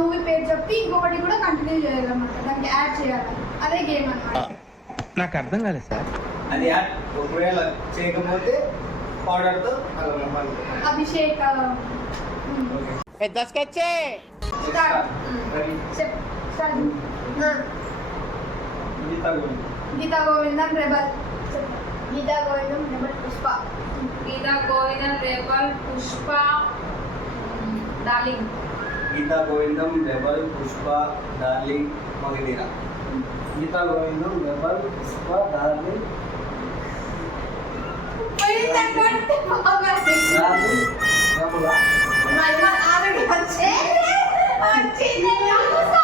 Movie పేరు చెప్పి ఇంకొకటి కూడా కంటిన్యూ చేయాలన్నమాట. దానికి యాడ్ చేయాలి. అదే గేమ్ అన్నమాట. నాకు అర్థం కాలేదు సార్. అది యాడ్ ఒకవేళ చేయకపోతే పౌడర్తో అభిషేక్. పెద్ద start. Geetha Govind. Rebel. Geetha Govindam Rebel Pushpa. Geetha Govindam Rebel Pushpa. Darling. Geetha Govindam Rebel Pushpa Darling Magadheera Geetha Govindam Rebel Pushpa Darling పోయిందనుకోండి బాబాయ్. డార్లింగ్ రమల మళ్ళీ ఆల్రెడీ వచ్చే వచ్చింది రామసా.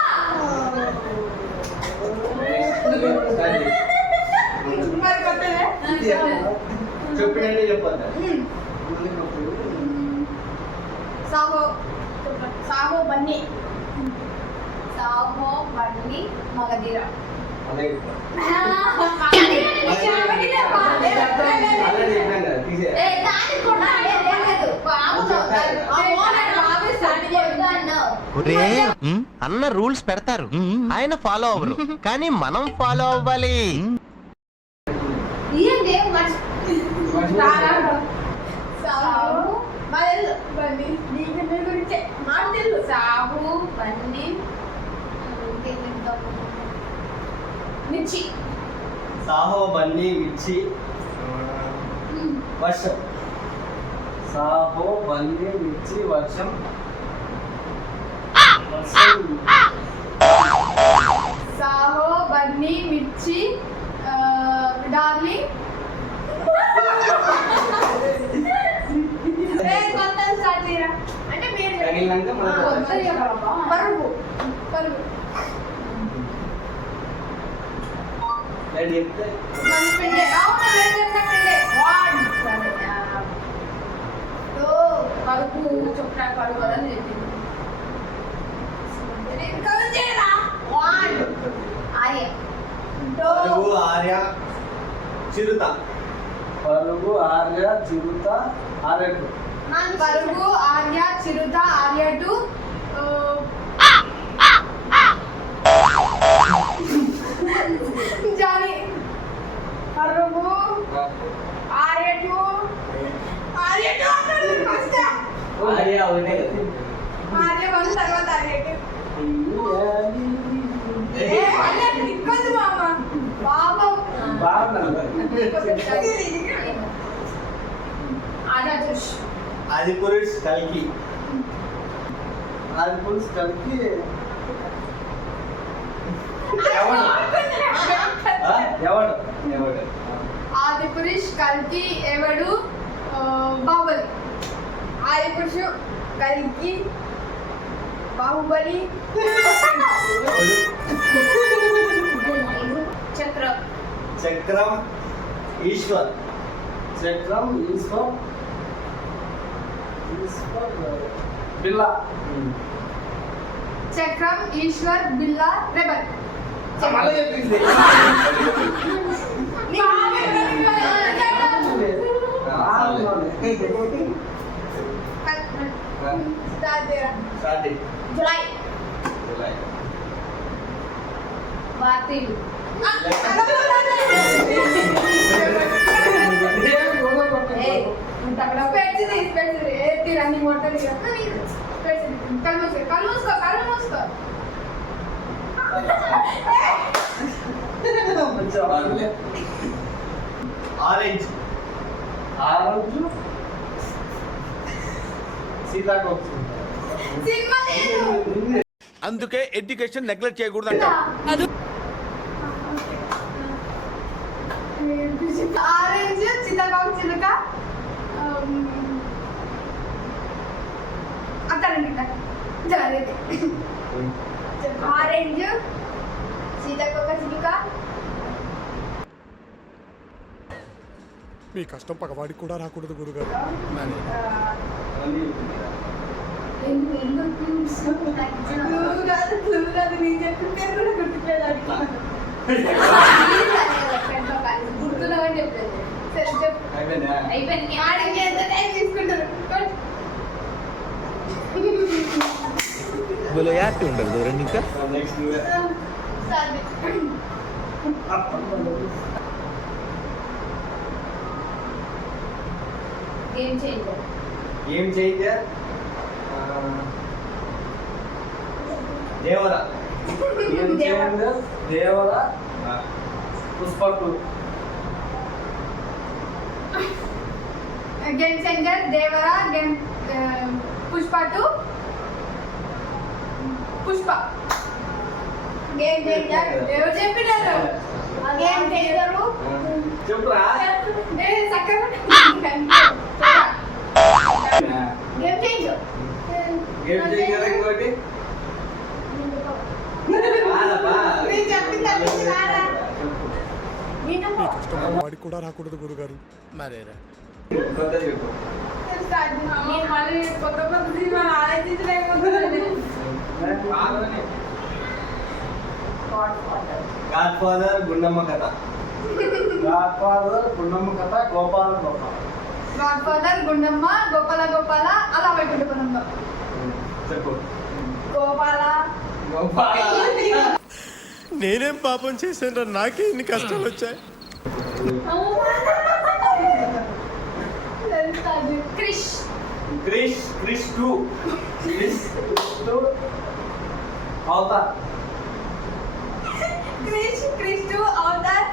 మరి కొత్తదే? చెప్పినట్టే చెప్పొద్దా ఉమ్. సాహో సాహో బన్నీ. సాహో బన్నీ మగధీర. అన్న రూల్స్ పెడతారు. ఆయన ఫాలో అవ్వరు. కానీ మనం ఫాలో అవ్వాలి ఏంటి సాహు బల్లి బల్లి నీకు నీ గురించే నాకు తెలుసు సాహు బండి మిర్చి సాహో బన్నీ మిర్చి వర్షం. సాహో బన్నీ మిర్చి వర్షం సాహో బన్నీ మిర్చి డార్లింగ్ అంటే మీరు. పరుగు పరుగు నేను చెప్తే మన పిండే అవును నేను చెప్పిన పిండే వన్ సరే ఆ, టూ పరుపు చొక్కా పరుగు అని చెప్పింది కౌంట్ చేయరా? వన్ ఆర్య టూ పరుగు ఆర్య చిరుత. పరుగు ఆర్య చిరుత ఆర్యకు పరుగు Arya Chirutha Arya two. Parugu Arya two Arya two first Arya ఒకటే ఆర్య వన్ తర్వాత ఆర్య టు ఏ ఆర్య ఇబ్బంది మామ. బాబు ఆదర్శ్ ఆది పురుష్ కల్కి. ఆది పురుష్ కల్కి. ఎవడు ఆ? ఎవడు ఎవడు ఆది పురుష్ కల్కి ఎవడు ఆ, బాహుబలి ఆది పురుషు కల్కి బాహుబలి చక్రం చక్రం ఈశ్వర్ చక్రం ఈశ్వర్ ఈశ్వర్ బిల్లా చక్రం ఈశ్వర్ బిల్లా రెబల్ మళ్ళీ చెప్పింది నీ బాబు స్టార్ట్ చేయరా స్టార్టింగ్ జులై జూలై బాతిల్ స్పెట్స్ తీ స్పెట్స్ తీ ఏ తీరా నీ మొట్టలు ఇక స్పెట్స్ కళ్ళు మూసుకో కళ్ళు మూసుకో కళ్ళు మూసుకో Orange. Orange. అందుకే ఎడ్యుకేషన్ నెగ్లెక్ట్ చేయకూడదు ఆరెంజ్ జరిగింది ఆరెంజ్ సీతాకోక చిలుక. మీ కష్టం పగవాడికి కూడా రాకూడదు గురుగారు. అయిపోయిందా? అయిపోయింది. ఆడికి ఎంత టైం బోలో యాక్ట్ ఉండదు దూరం ఇంకా? గేమ్ చేంజర్ ఏం changer Devara Devara Pushpa two game changer Devara game Pushpa two. Pushpa. Game changer ఎవరు చెప్పినారు? గేమ్ చేంజరు చెప్పురా. గేమ్ చేంజర్ చేంజర్ ఇంకోటి. నేను? ఈ కష్టం వాడికి కూడా రాకూడదు గురుగారు. మరేరా? కొత్తది చెప్పు. నేను మళ్ళీ కొత్త కొత్త ఆలోచించలేకపోతున్నాను. గాడ్ ఫాదర్ గుండమ్మ కథ. God Father Gundamma Katha Gopala Gopala. God Father Gundamma Gopala Gopala అలా వైకుంఠపురంలో చెప్పు. గోపాల. గోపాల. నేనేం పాపం చేశాను నాకే ఇన్ని కష్టాలు వచ్చాయి. Krrish. Krrish Krrish two. Krrish two. Avatar Krrish Krrish two Avatar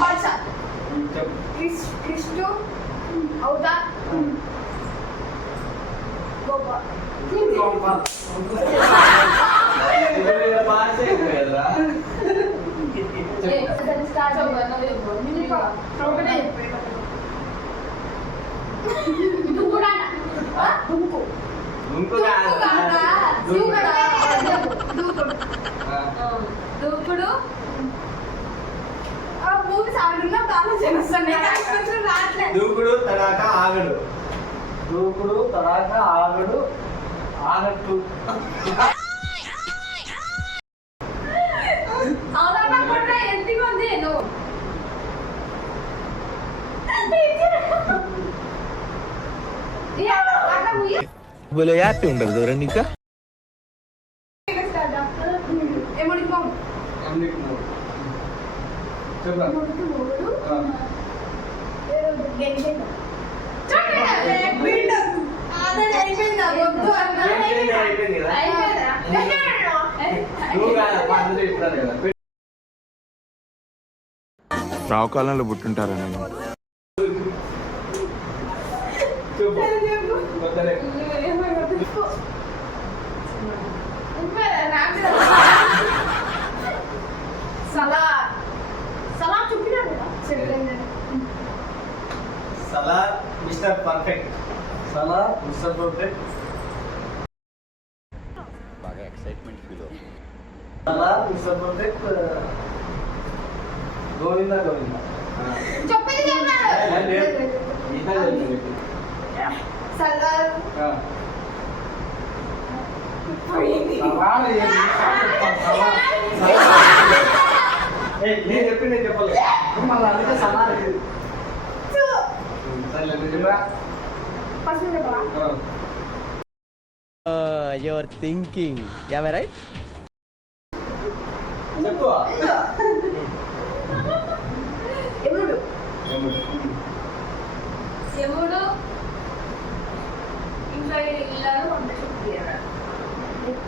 Badshah చెప్పు క్రిష్ దుంకు ఇంకో దుంకు కాదా దూకుడా దూకుడు ఆలోచన వస్తున్నాయి రావట్లేదు దూకుడు తడాక ఆగడు. దూకుడు తడాక ఆగడు. ఆగట్టు అవునా కాకుండా ఎంతగా ఉంది నువ్వు అక్కడ ముయ్యి బోలో యాక్ట్ ఉండదు దూరం ఇంకా ఎముడికి పోము అందుకు మూడు చెప్పరా ఎముడికి మూడు ఆ. గెలిచేద్దాం ఆల్రెడీ అయిపోయిందా వద్దు అన్నా ఏం చేంజ్ అయిపోయింది కదా నువ్వు కాదు ఉండదు ఇస్తారు కదా రావు కాలంలో పుట్టుంటారా నేను? పర్ఫెక్ట్ బాగా ఎక్సైట్మెంట్ ఫీల్ అవుతుంది. Mister Perfect Govinda Govinda. చెప్పేది? సలార్. నేను చెప్పి నేను చెప్పలేదు. మళ్ళీ అందుకే ఇది. సరే నువ్వు చెప్పరా ఫస్ట్ చెప్పరా యువర్ థింకింగ్ యావే రైట్ చెప్పు. ఎముడు శివుడు ఇంట్లో ఇల్లాలు వంట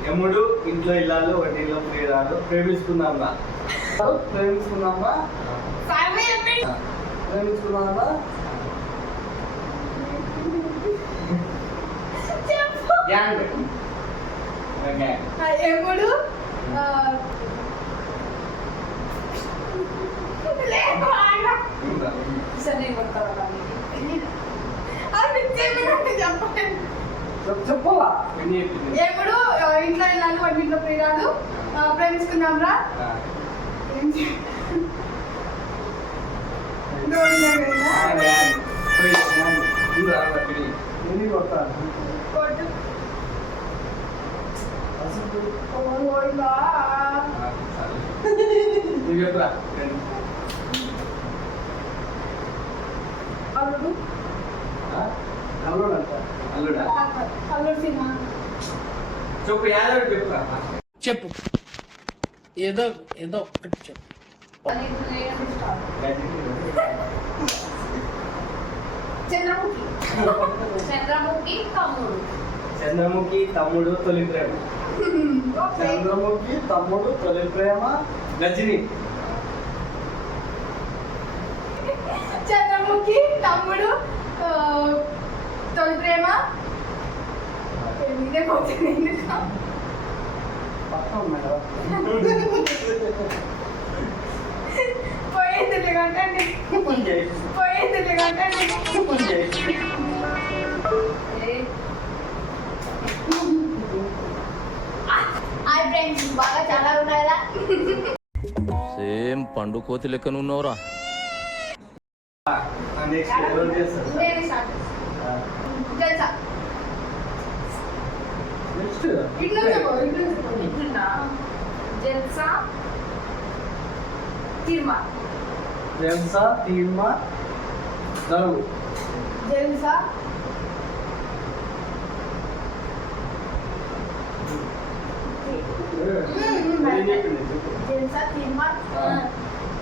యముడు ఇంట్లో ఇల్లాలు వడ్డీలో ప్రియురాలు. ప్రేమించుకుందాంరా ప్రేమించుకున్నామా ప్రేమించుకున్నామా చెప్పింది ఎముడు ఆ, ఇంట్లో ఇల్లాలు వంటింట్లో ప్రియురాలు ఆ, ప్రేమించుకుందాం రా ఆ. అల్లుడు? అల్లుడు అంట అల్లుడా అల్లుడు సినిమా చెప్పు యాదవ్ చెప్పు. చెప్పు ఏదో ఏదో ఒకటి చెప్పు చంద్రముఖి చంద్రముఖి తమ్ముడు చంద్రముఖి తమ్ముడు తొలి ప్రేమ చంద్రముఖి తమ్ముడు తొలి ప్రేమ గజని. చంద్రముఖి తమ్ముడు తొలి ప్రేమ. ఇదే పోతుంది. ఎందుకు? పక్కన ఉన్నాయి? కదా ఇట్లా చెప్పు ఇట్లున్నా జల్సా తీర్మా. దరువు చెప్పు తెలుసా తీర్మా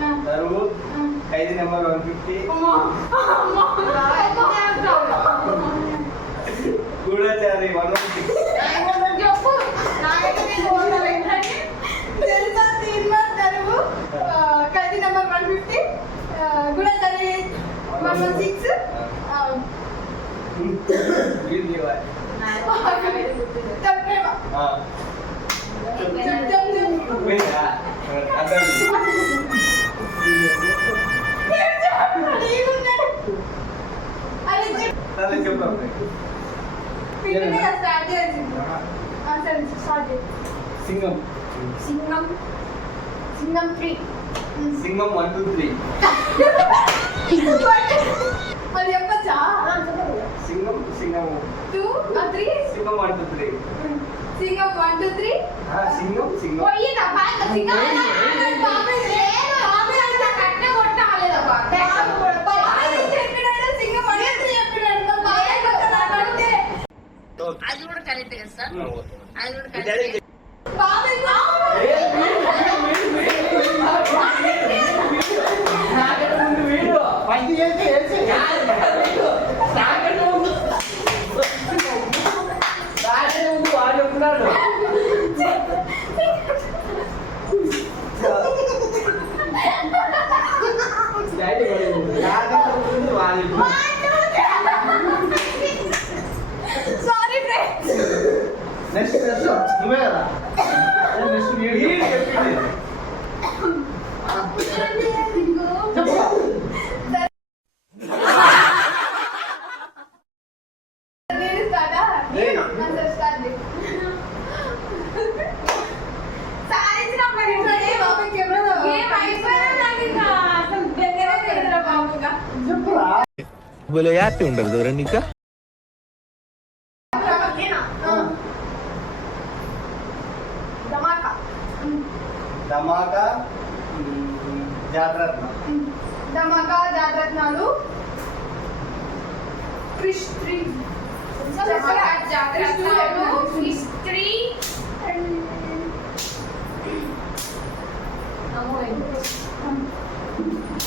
ఆ. Daruvu. Khaidi number one fifty Goodachari one one six Khaidi number one fifty Goodachari one one six అర్థం సరే చెప్పు పిల్లనే స్టార్ట్ చేసింది సరే స్టార్ట్ చేసి Singam Singam Singam three Singam one two three అది చెప్పచ్చా Singam Singam two three Singam one two three Singam one two three Singam Singam పోయిందా బాగా సింగం బాబాయ్ లేదు బాబాయ్ అంతా కట్ట కొట్టాలేదబ్బా బాబాయ్ చెప్పినాడు సింగం వన్ టూ త్రీ చెప్పినాడు మరి బాబాయ్ కొట్టాలంటే అది కూడా కరెక్ట్ కదా సార్? అది కూడా కరెక్ట్. భలే హ్యాపీ ఉండదు నీకా ధమాకా ధమాకా మ్, జాగ్రత్త ధమాకా జాగ్రత్తలు క్రిష్ త్రీ జాగ్రత్తలు హిస్టరీ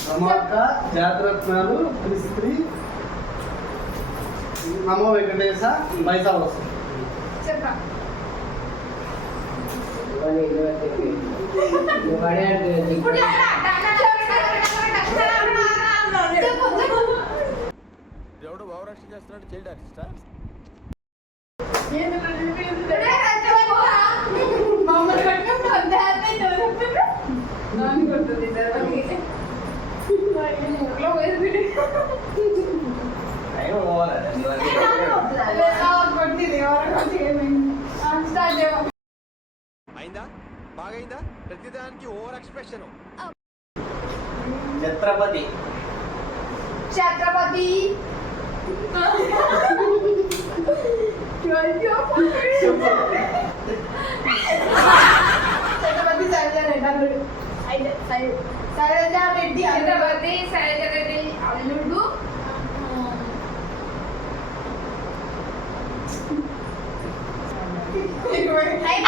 నమ్మక జాగ్రత్తలు క్రిస్త్రీ నమో వెంకటేశ మైసా వస్తుంది. ఎవడో భావరాష్ట్రం చేస్తున్నాడు చైల్డ్ ఆర్టిస్టా? కొడుతుంది అయిందా? బాగైందా? ప్రతిదానికి ఓవర్ ఎక్స్ప్రెషన్ ఛత్రపతి. ఛత్రపతి. ఛత్రపతి శైలజారెడ్డి అల్లుడు. శైలజారెడ్డి అల్లుడు. టైం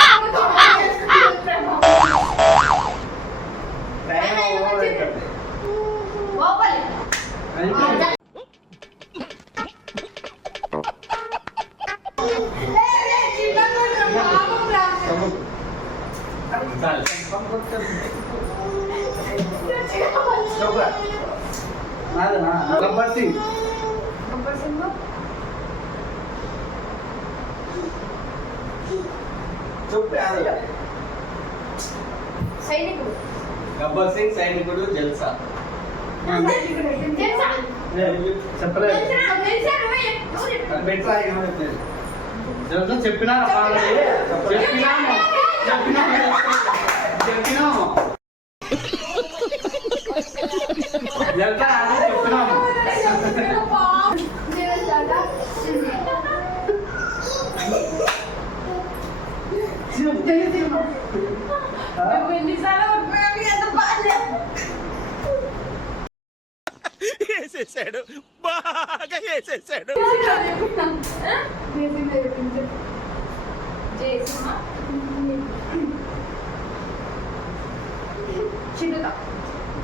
పోవాలి గోపాలి అయిపోయింది. చాలు. చోప్రా. నాదేనా? గబ్బర్ సింగ్ చెప్పు యాదవ్. సైనికుడు గబ్బర్ సింగ్ సైనికుడు జల్సా చెప్పలేదు చెప్పినా చెప్పినాము చెప్పినాము వేసేసాడు. బాగా వేసేసాడు.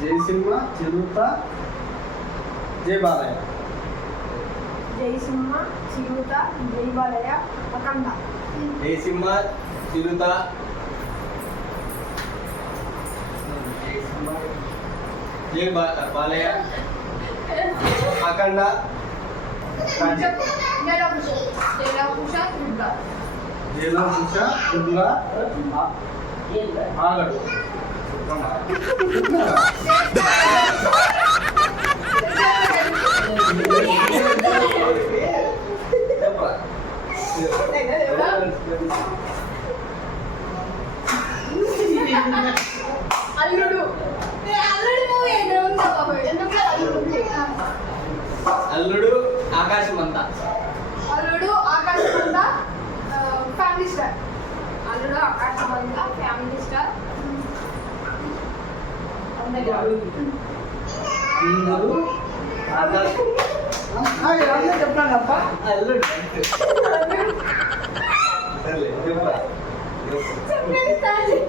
జై సింహ చిరుత. జై బాలయ్య. జయసింహ చిరుత జైబాలయ అఖండ. జై సింహ చిరుత. జై సింహ జై బా- బాలయ్య అఖండ చెప్పు జలకుశ జలకుశ దుర్గా జైలో పుష దుర్గా ఆగడు చెప్పరా అల్లుడు ఆకాశం అంతా అల్లుడు ఆకాశమంత ఫ్యామిలీ స్టార్ అల్లుడు ఆకాశమంత ఫ్యామిలీ స్టార్ అందరూ ఆకాశం అందరూ చెప్పినాను అప్ప అల్లుడు సర్లే, చెప్పరా చెప్పేది స్టార్ట్ చేయి.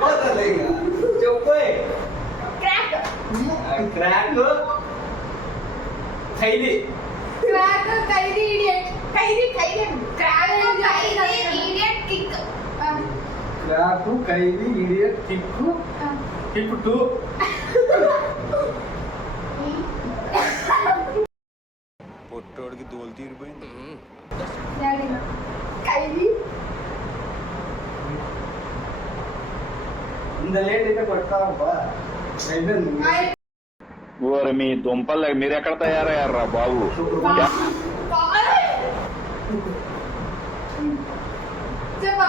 పోతాలే ఇంకా. చెప్పు crack crack Khaidi crack Khaidi idiot Khaidi Khaidi Krack Khaidi Idiot Kick Krack Khaidi Idiot Kick tip to पोटोड़ की दोलती रुपए ಕೈಲಿ இந்த லேட் என்ன ಕೊಡ್ತಾವಪ್ಪ ಐದನ್ ಆಯ್ತು ఓరి మీ దుంపలు మీరు ఎక్కడ తయారయ్యారా బాబు చెప్పు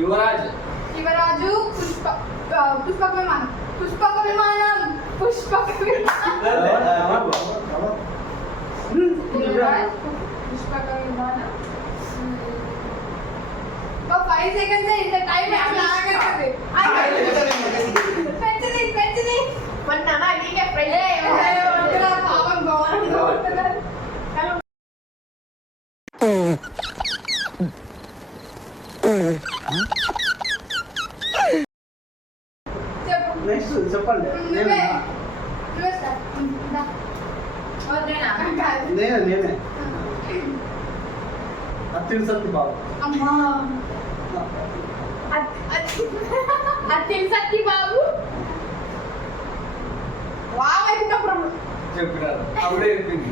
యువరాజ్ శివరాజు పుష్ప ఆ, పుష్పక విమానం పుష్పక విమానం పుష్పక విమానం ఫైవ్ సెకండ్స్ ఇంత టైం పెంచది నీకే పాపం చెప్పండి. నేనే నేనే సత్తి బాబు. అమ్మా. అది తెలుసా బాబు? వావైనప్పుడు చెప్పినారు. అప్పుడే చెప్పింది.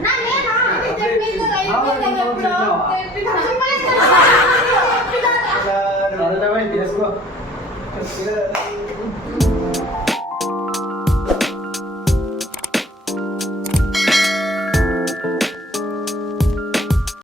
చేసుకో.